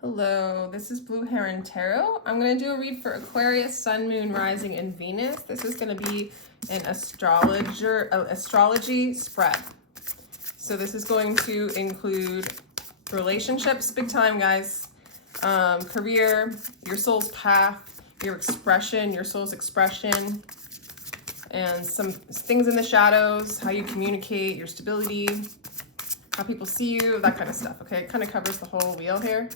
Hello, this is Blue Heron Tarot. I'm going to do a read for Aquarius, Sun, Moon, Rising, and Venus. This is going to be an astrology spread. So this is going to include relationships, big time, guys, career, your soul's path, your expression, your soul's expression, and some things in the shadows, how you communicate, your stability, how people see you, that kind of stuff, okay? It kind of covers the whole wheel here.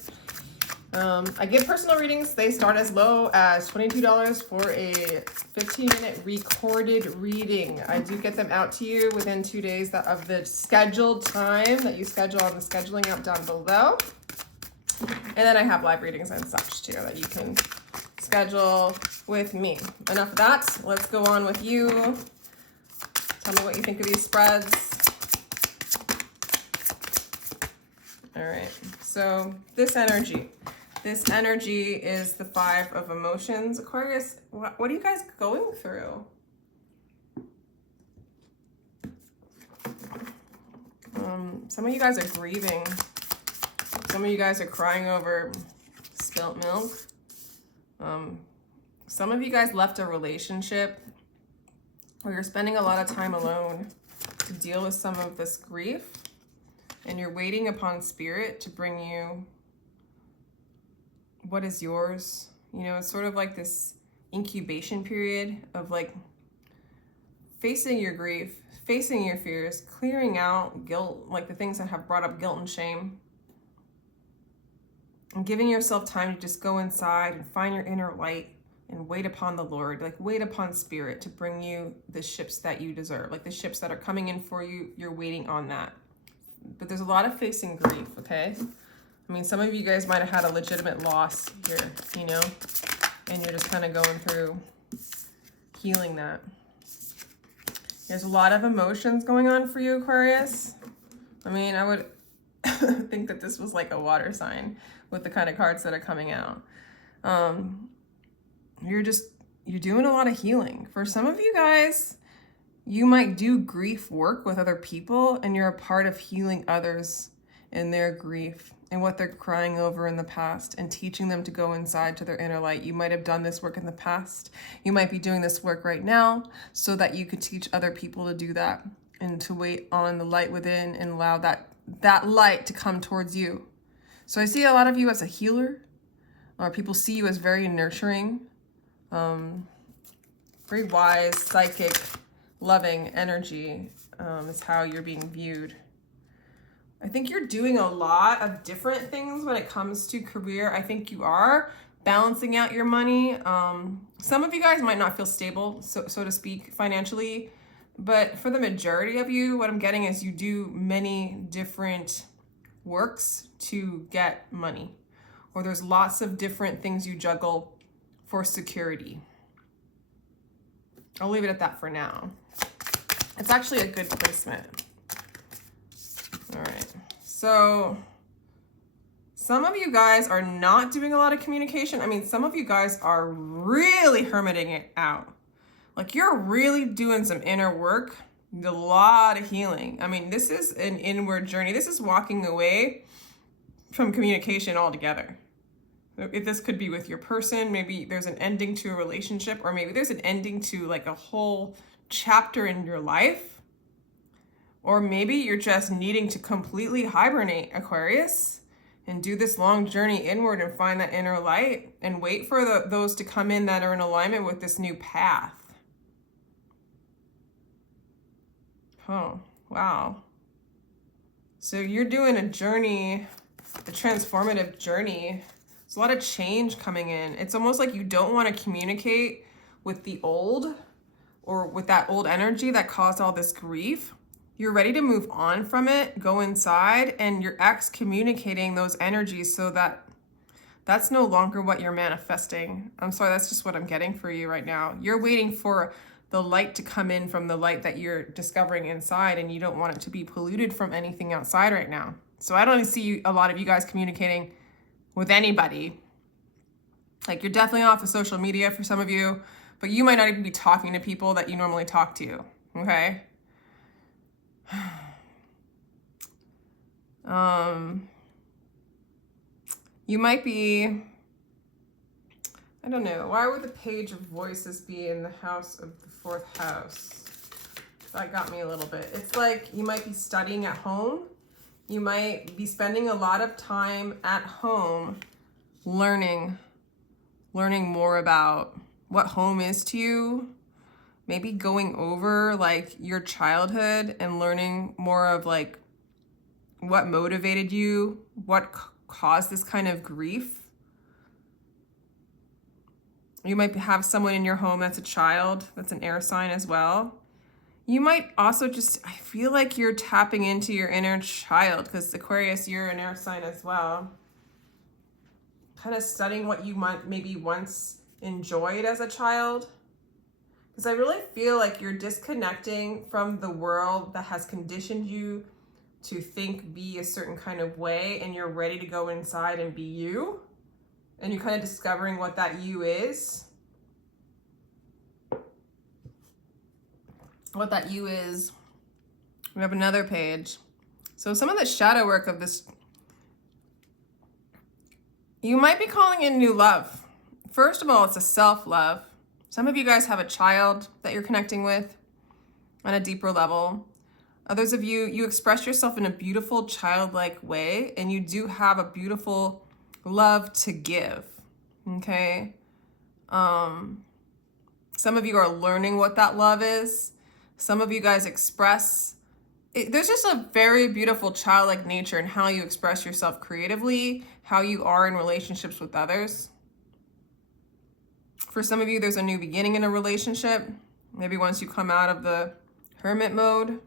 I give personal readings. They start as low as $22 for a 15-minute recorded reading. I do get them out to you within 2 days of the scheduled time that you schedule on the scheduling app down below. And then I have live readings and such too that you can schedule with me. Enough of that. Let's go on with you. Tell me what you think of these spreads. All right. So this energy is the 5 of emotions. Aquarius, what are you guys going through? Some of you guys are grieving. Some of you guys are crying over spilt milk. Some of you guys left a relationship where you're spending a lot of time alone to deal with some of this grief, and you're waiting upon spirit to bring you what is yours. You know, it's sort of like this incubation period of like facing your grief, facing your fears, clearing out guilt, like the things that have brought up guilt and shame, and giving yourself time to just go inside and find your inner light and wait upon the Lord, like wait upon spirit to bring you the ships that you deserve, like the ships that are coming in for you. You're waiting on that. But there's a lot of facing grief, okay? I mean, some of you guys might have had a legitimate loss here, you know, and you're just kind of going through healing that. There's a lot of emotions going on for you, Aquarius. I mean, I would think that this was like a water sign with the kind of cards that are coming out. You're doing a lot of healing. For some of you guys, you might do grief work with other people, and you're a part of healing others in their grief and what they're crying over in the past and teaching them to go inside to their inner light. You might have done this work in the past. You might be doing this work right now so that you could teach other people to do that and to wait on the light within and allow that light to come towards you. So I see a lot of you as a healer, or people see you as very nurturing, very wise, psychic, loving energy is how you're being viewed. I think you're doing a lot of different things when it comes to career. I think you are balancing out your money. Some of you guys might not feel stable, so to speak, financially, but for the majority of you, what I'm getting is you do many different works to get money, or there's lots of different things you juggle for security. I'll leave it at that for now. It's actually a good placement. All right, so some of you guys are not doing a lot of communication. I mean, some of you guys are really hermiting it out. Like you're really doing some inner work, a lot of healing. I mean, this is an inward journey. This is walking away from communication altogether. If this could be with your person, maybe there's an ending to a relationship, or maybe there's an ending to like a whole chapter in your life. Or maybe you're just needing to completely hibernate, Aquarius, and do this long journey inward and find that inner light and wait for those to come in that are in alignment with this new path. Oh, wow. So you're doing a journey, a transformative journey. There's a lot of change coming in. It's almost like you don't want to communicate with the old, or with that old energy that caused all this grief. You're ready to move on from it, go inside, and you're excommunicating those energies so that that's no longer what you're manifesting. I'm sorry, that's just what I'm getting for you right now. You're waiting for the light to come in from the light that you're discovering inside, and you don't want it to be polluted from anything outside right now. So I don't see a lot of you guys communicating with anybody. Like you're definitely off of social media for some of you, but you might not even be talking to people that you normally talk to, okay? You might be, I don't know, why would the Page of Voices be in the house of the 4th house? That got me a little bit. It's like you might be studying at home. You might be spending a lot of time at home learning more about what home is to you. Maybe going over like your childhood and learning more of like what motivated you, what caused this kind of grief. You might have someone in your home that's a child, that's an air sign as well. You might also just, I feel like you're tapping into your inner child, because Aquarius, you're an air sign as well. Kind of studying what you might maybe once enjoyed as a child. Because I really feel like you're disconnecting from the world that has conditioned you to think, be a certain kind of way, and you're ready to go inside and be you. And you're kind of discovering what that you is. What that you is. We have another page. So some of the shadow work of this, you might be calling in new love. First of all, it's a self-love. Some of you guys have a child that you're connecting with on a deeper level. Others of you, you express yourself in a beautiful childlike way, and you do have a beautiful love to give, okay? Some of you are learning what that love is. Some of you guys express, there's just a very beautiful childlike nature in how you express yourself creatively, how you are in relationships with others. For some of you, there's a new beginning in a relationship. Maybe once you come out of the hermit mode,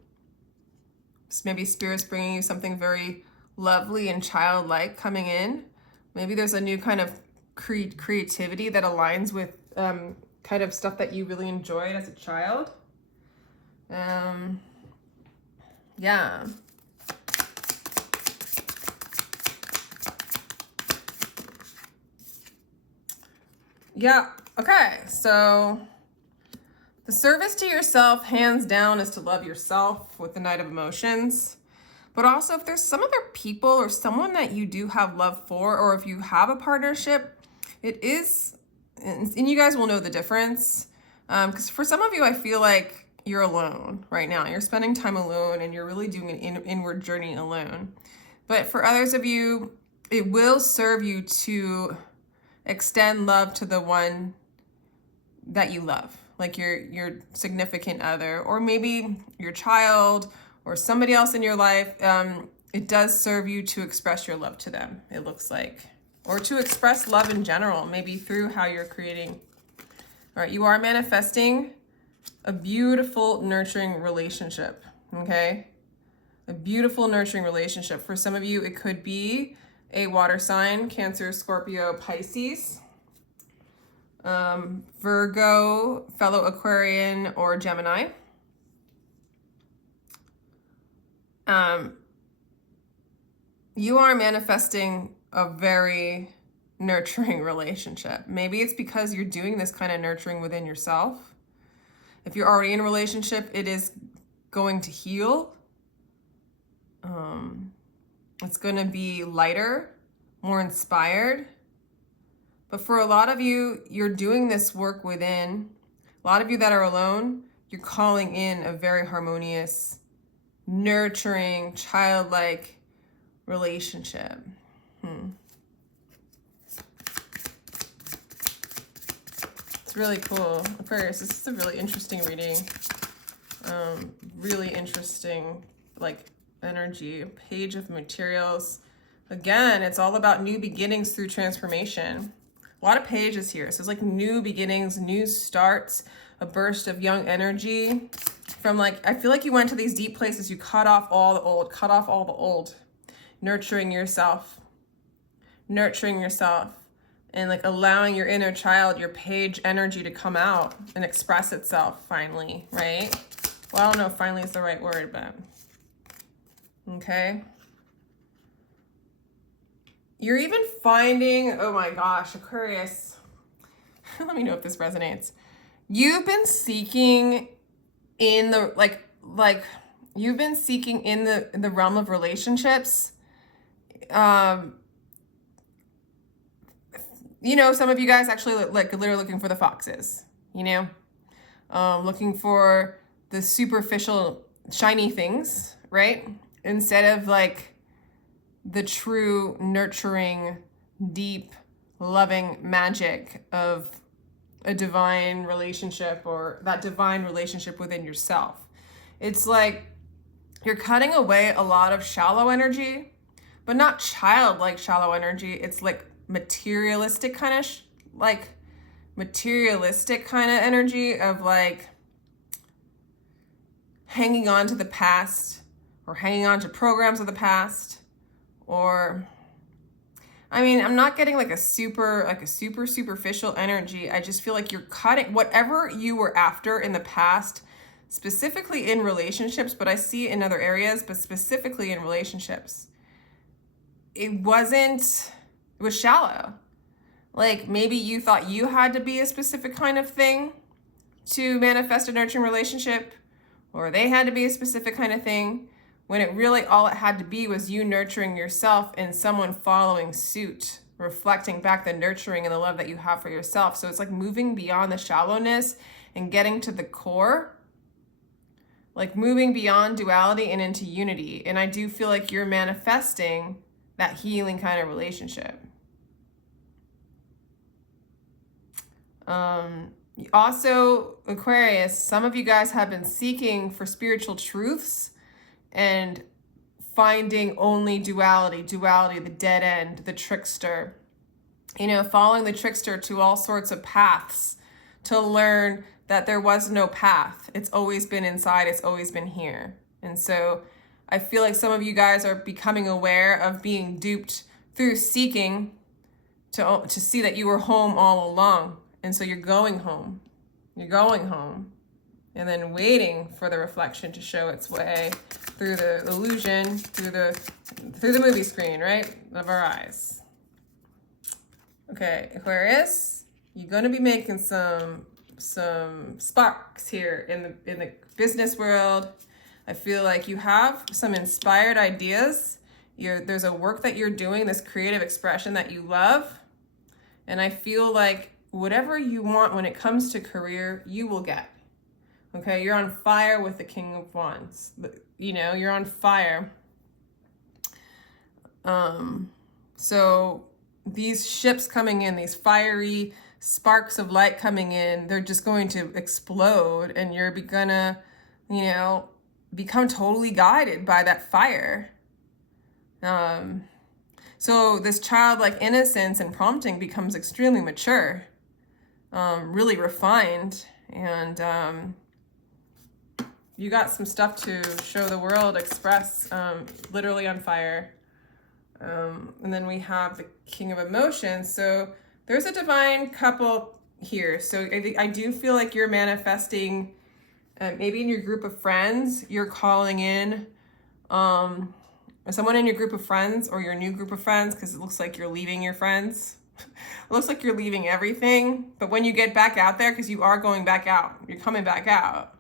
maybe Spirit's bringing you something very lovely and childlike coming in. Maybe there's a new kind of creativity that aligns with kind of stuff that you really enjoyed as a child. Yeah. Yeah, okay, so the service to yourself, hands down, is to love yourself with the Knight of Emotions. But also, if there's some other people or someone that you do have love for, or if you have a partnership, it is, and you guys will know the difference. Because for some of you, I feel like you're alone right now. You're spending time alone and you're really doing an inward journey alone. But for others of you, it will serve you to extend love to the one that you love, like your significant other, or maybe your child, or somebody else in your life. It does serve you to express your love to them, it looks like, or to express love in general, maybe through how you're creating. All right, you are manifesting a beautiful, nurturing relationship, okay? A beautiful, nurturing relationship. For some of you, it could be a water sign, Cancer, Scorpio, Pisces, Virgo, fellow Aquarian, or Gemini. You are manifesting a very nurturing relationship. Maybe it's because you're doing this kind of nurturing within yourself. If you're already in a relationship, it is going to heal. It's going to be lighter, more inspired. But for a lot of you, you're doing this work within. A lot of you that are alone, you're calling in a very harmonious, nurturing, childlike relationship. It's really cool. Aquarius, this is a really interesting reading. Really interesting, like, energy. Page of Materials. Again, it's all about new beginnings through transformation. A lot of pages here. So it's like new beginnings, new starts, a burst of young energy. From like, I feel like you went to these deep places. You cut off all the old, nurturing yourself, and like allowing your inner child, your page energy to come out and express itself finally, right? Well, I don't know if finally is the right word, but okay. You're even finding, oh my gosh, Aquarius, let me know if this resonates. You've been seeking in the, you've been seeking in the realm of relationships, you know, some of you guys actually like literally looking for the foxes, you know, looking for the superficial shiny things, right? Instead of like the true nurturing, deep, loving magic of a divine relationship, or that divine relationship within yourself. It's like you're cutting away a lot of shallow energy, but not childlike shallow energy. It's like materialistic kind of energy of like hanging on to the past, or hanging on to programs of the past, or I mean, I'm not getting like a super superficial energy. I just feel like you're cutting whatever you were after in the past, specifically in relationships, but I see it in other areas, but specifically in relationships. It was shallow. Like maybe you thought you had to be a specific kind of thing to manifest a nurturing relationship, or they had to be a specific kind of thing, when it really all it had to be was you nurturing yourself and someone following suit, reflecting back the nurturing and the love that you have for yourself. So it's like moving beyond the shallowness and getting to the core, like moving beyond duality and into unity. And I do feel like you're manifesting that healing kind of relationship. Also, Aquarius, some of you guys have been seeking for spiritual truths and finding only duality, the dead end, the trickster, you know, following the trickster to all sorts of paths to learn that there was no path. It's always been inside. It's always been here. And so I feel like some of you guys are becoming aware of being duped through seeking to see that you were home all along. And so you're going home. You're going home. And then waiting for the reflection to show its way through the illusion, through the movie screen, right, of our eyes. Okay, Aquarius, you're going to be making some sparks here in the business world. I feel like you have some inspired ideas. There's a work that you're doing, this creative expression that you love, and I feel like whatever you want when it comes to career, you will get. Okay, you're on fire with the King of Wands. You know, you're on fire. So these ships coming in, these fiery sparks of light coming in, they're just going to explode, and you're gonna, you know, become totally guided by that fire. So this childlike innocence and prompting becomes extremely mature, really refined, and you got some stuff to show the world, express, literally on fire. And then we have the King of Emotions. So there's a divine couple here. So I do feel like you're manifesting, maybe in your group of friends, you're calling in someone in your group of friends, or your new group of friends, because it looks like you're leaving your friends. It looks like you're leaving everything. But when you get back out there, because you are going back out, you're coming back out.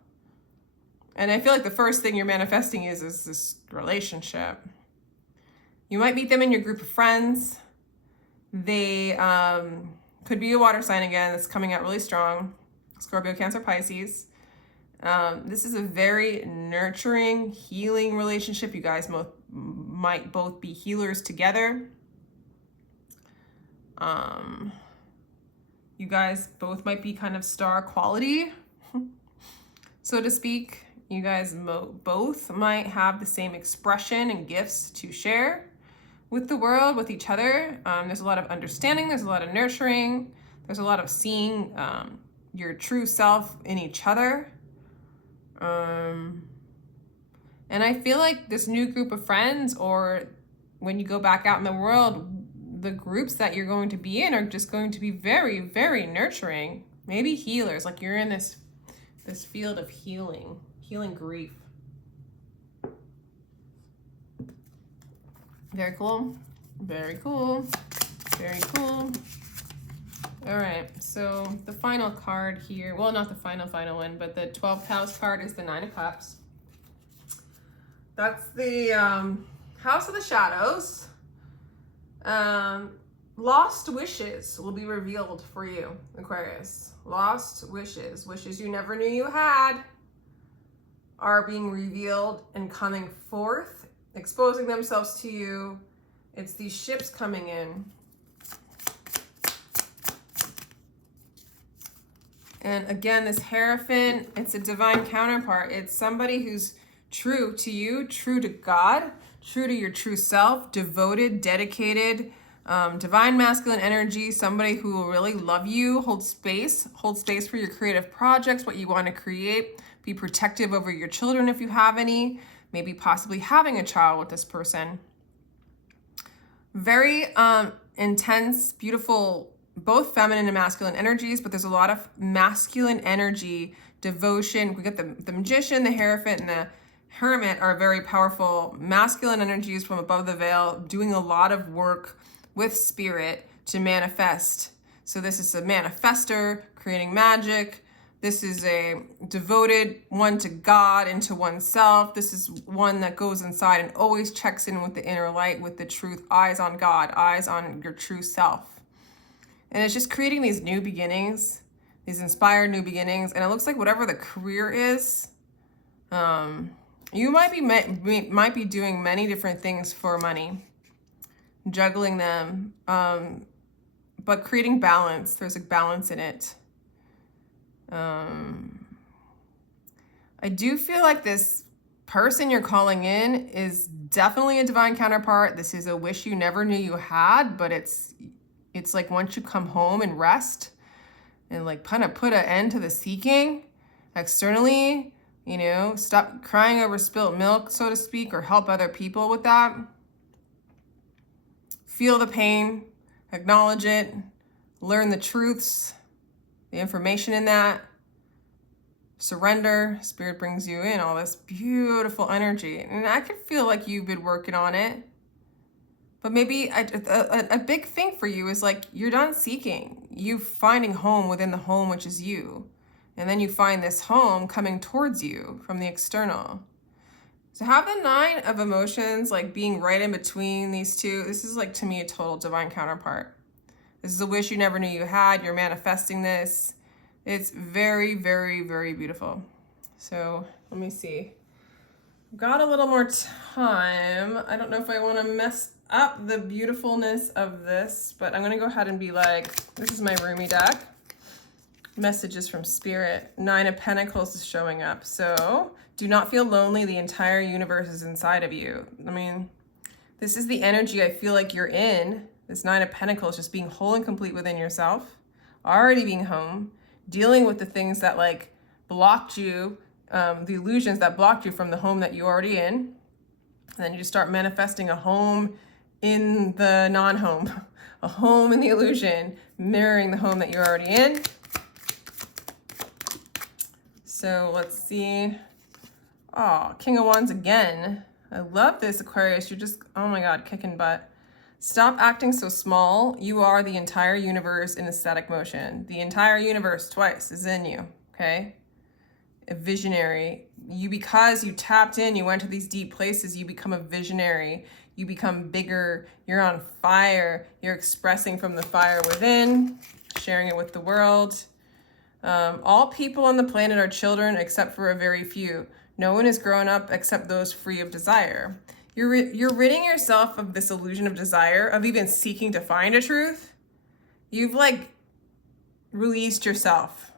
And I feel like the first thing you're manifesting is this relationship. You might meet them in your group of friends. They could be a water sign again that's coming out really strong. Scorpio, Cancer, Pisces. This is a very nurturing, healing relationship. You guys might both be healers together. You guys both might be kind of star quality, so to speak. You guys both might have the same expression and gifts to share with the world, with each other. There's a lot of understanding. There's a lot of nurturing. There's a lot of seeing your true self in each other. And I feel like this new group of friends, or when you go back out in the world, the groups that you're going to be in are just going to be very, very nurturing. Maybe healers, like you're in this field of healing grief. Very cool. Very cool. Very cool. All right, so the final card here, well, not the final one, but the 12th house card is the 9 of Cups. That's the house of the shadows. lost wishes will be revealed for you, Aquarius. Lost wishes, wishes you never knew you had, are being revealed and coming forth, exposing themselves to you. It's these ships coming in. And again, this Hierophant, it's a divine counterpart. It's somebody who's true to you, true to God, true to your true self, devoted, dedicated, divine masculine energy, somebody who will really love you, hold space for your creative projects, what you want to create, be protective over your children if you have any, maybe possibly having a child with this person. Very intense, beautiful, both feminine and masculine energies, but there's a lot of masculine energy, devotion. We get the Magician, the Hierophant, and the Hermit are very powerful masculine energies from above the veil, doing a lot of work with spirit to manifest. So this is a manifester, creating magic. This is a devoted one to God and to oneself. This is one that goes inside and always checks in with the inner light, with the truth, eyes on God, eyes on your true self. And it's just creating these new beginnings, these inspired new beginnings. And it looks like whatever the career is, you might be doing many different things for money, juggling them, but creating balance. There's a balance in it. I do feel like this person you're calling in is definitely a divine counterpart. This is a wish you never knew you had, but it's like once you come home and rest and like kind of put an end to the seeking externally, you know, stop crying over spilt milk, so to speak, or help other people with that. Feel the pain, acknowledge it, learn the truths, the information in that, surrender. Spirit brings you in all this beautiful energy. And I could feel like you've been working on it. But maybe a big thing for you is like you're done seeking. You finding home within the home, which is you. And then you find this home coming towards you from the external. So have the 9 of emotions, like being right in between these two. This is like, to me, a total divine counterpart. This is a wish you never knew you had. You're manifesting this. It's very, very, very beautiful. So let me see. Got a little more time. I don't know if I want to mess up the beautifulness of this, but I'm going to go ahead and be like, this is my Rumi deck. Messages from Spirit. 9 of Pentacles is showing up. So do not feel lonely. The entire universe is inside of you. I mean, this is the energy I feel like you're in. This 9 of Pentacles, just being whole and complete within yourself, already being home, dealing with the things that like blocked you, the illusions that blocked you from the home that you're already in. And then you just start manifesting a home in the non-home, a home in the illusion, mirroring the home that you're already in. So let's see. Oh, King of Wands again. I love this, Aquarius. You're just, oh my God, kicking butt. Stop acting so small. You are the entire universe in aesthetic motion. The entire universe twice is in you, okay? A visionary. Because you tapped in, you went to these deep places, you become a visionary. You become bigger. You're on fire. You're expressing from the fire within, sharing it with the world. All people on the planet are children except for a very few. No one is grown up except those free of desire. You're ridding yourself of this illusion of desire, of even seeking to find a truth. You've like released yourself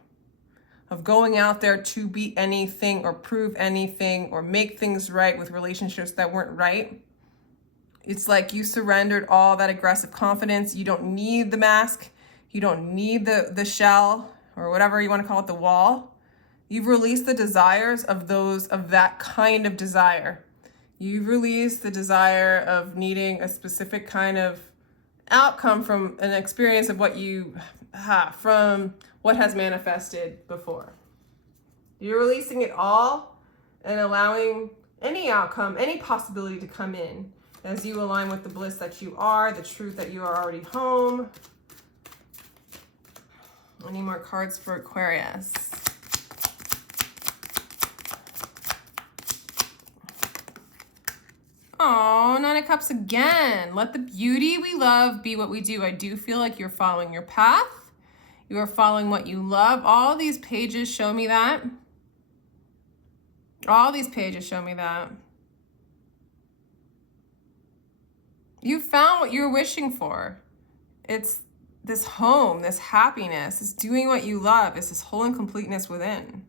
of going out there to be anything or prove anything or make things right with relationships that weren't right. It's like you surrendered all that aggressive confidence. You don't need the mask. You don't need the shell or whatever you want to call it, the wall. You've released the desires of that kind of desire. You've released the desire of needing a specific kind of outcome from an experience of what you have, from what has manifested before. You're releasing it all and allowing any outcome, any possibility to come in as you align with the bliss that you are, the truth that you are already home. Any more cards for Aquarius? Oh, Nine of Cups again. Let the beauty we love be what we do. I do feel like you're following your path. You are following what you love. All these pages show me that. All these pages show me that. You found what you were wishing for. It's this home, this happiness, it's doing what you love. It's this whole incompleteness within.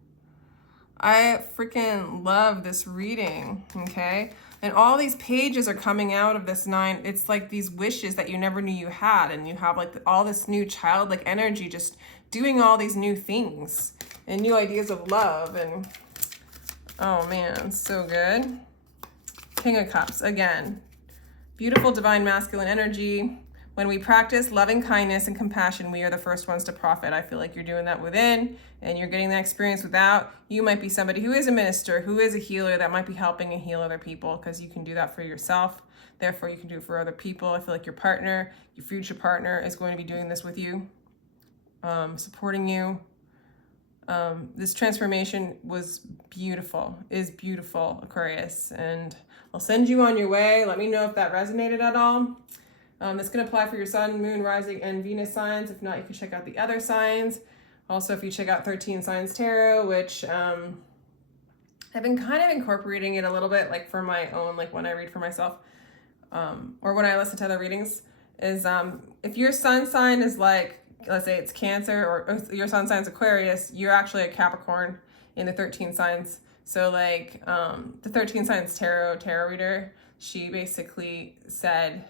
I freaking love this reading, okay? And all these pages are coming out of this nine. It's like these wishes that you never knew you had. And you have like all this new childlike energy, just doing all these new things and new ideas of love. And oh man, so good. King of Cups, again. Beautiful divine masculine energy. When we practice loving kindness and compassion, we are the first ones to profit. I feel like you're doing that within and you're getting that experience without. You might be somebody who is a minister, who is a healer that might be helping and heal other people, because you can do that for yourself. Therefore, you can do it for other people. I feel like your partner, your future partner, is going to be doing this with you, supporting you. This transformation was beautiful, is beautiful, Aquarius. And I'll send you on your way. Let me know if that resonated at all. It's going to apply for your sun, moon, rising, and Venus signs. If not, you can check out the other signs. Also, if you check out 13 Signs Tarot, which I've been kind of incorporating it a little bit, like for my own, like when I read for myself, or when I listen to other readings, is if your sun sign is like, let's say it's Cancer, or your sun sign's Aquarius, you're actually a Capricorn in the 13 signs. So like the 13 Signs tarot reader, she basically said,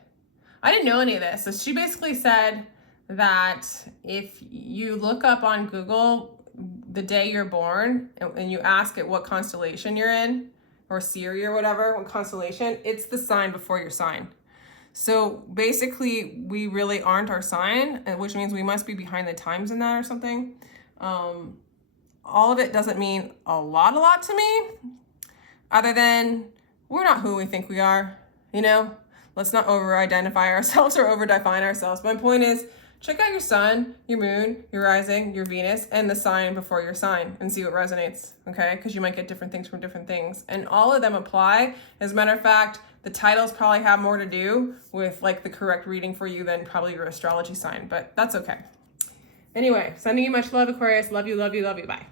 I didn't know any of this. So she basically said that if you look up on Google the day you're born and you ask it what constellation you're in, or Siri or whatever, what constellation, it's the sign before your sign. So basically we really aren't our sign, which means we must be behind the times in that or something. All of it doesn't mean a lot to me, other than we're not who we think we are, you know? Let's not over-identify ourselves or over-define ourselves. My point is, check out your sun, your moon, your rising, your Venus, and the sign before your sign and see what resonates, okay? Because you might get different things from different things. And all of them apply. As a matter of fact, the titles probably have more to do with like the correct reading for you than probably your astrology sign, but that's okay. Anyway, sending you much love, Aquarius. Love you, love you, love you. Bye.